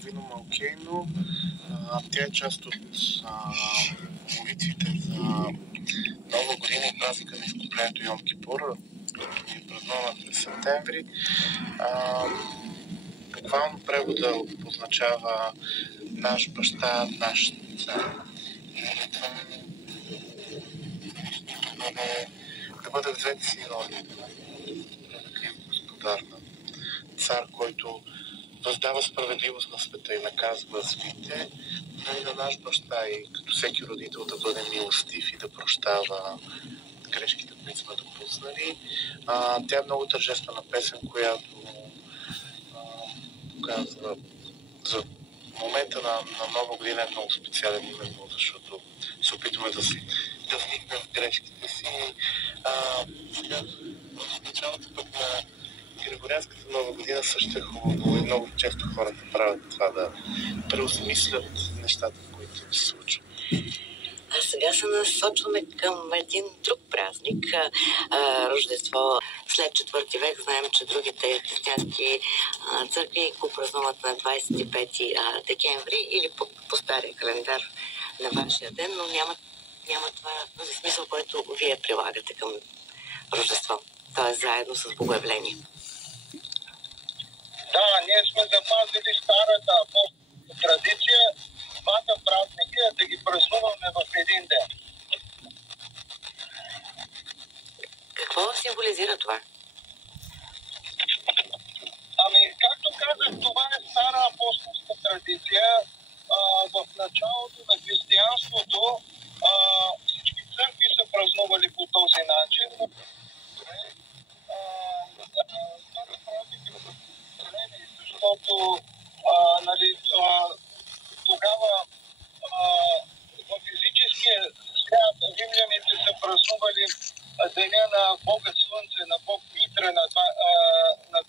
Лавино Малкейно. Тя е част от молитвите за Нова година и празника на изкуплението Йом Кипур, който ни празнуваме през септември. Буквално превода означава наш баща, наш цар. Да бъде в двете си роли. Господар на цар, който въздава справедливост на света и наказва злите, но и на наш баща и като всеки родител да бъде милостив и да прощава грешките, които сме допуснали. Тя е много тържествена песен, която показва за момента на Нова година е много специален, именно защото се опитваме да вникнем в грешките си. Сега, в началото пък на Григорианската Нова година също е хубаво и много често хората правят това, да преосмислят нещата, които се случват. А сега се насочваме към един друг празник, Рождество. След 4 век знаем, че другите християнски църкви го празнуват на 25 декември или по стария календар на вашия ден, но няма това смисъл, който вие прилагате към Рождество. Т.е. заедно с Богоявление. Да, ние сме запазили старата традиция, двата празника да ги празнуваме в един ден. Какво символизира това? Както казах, това е стара апостолска традиция. В началото на християнството всички църкви са празнували по този начин. Защото тогава в физическия свят римляните са празнували деня на Бога Слънце, на Бог Митра, на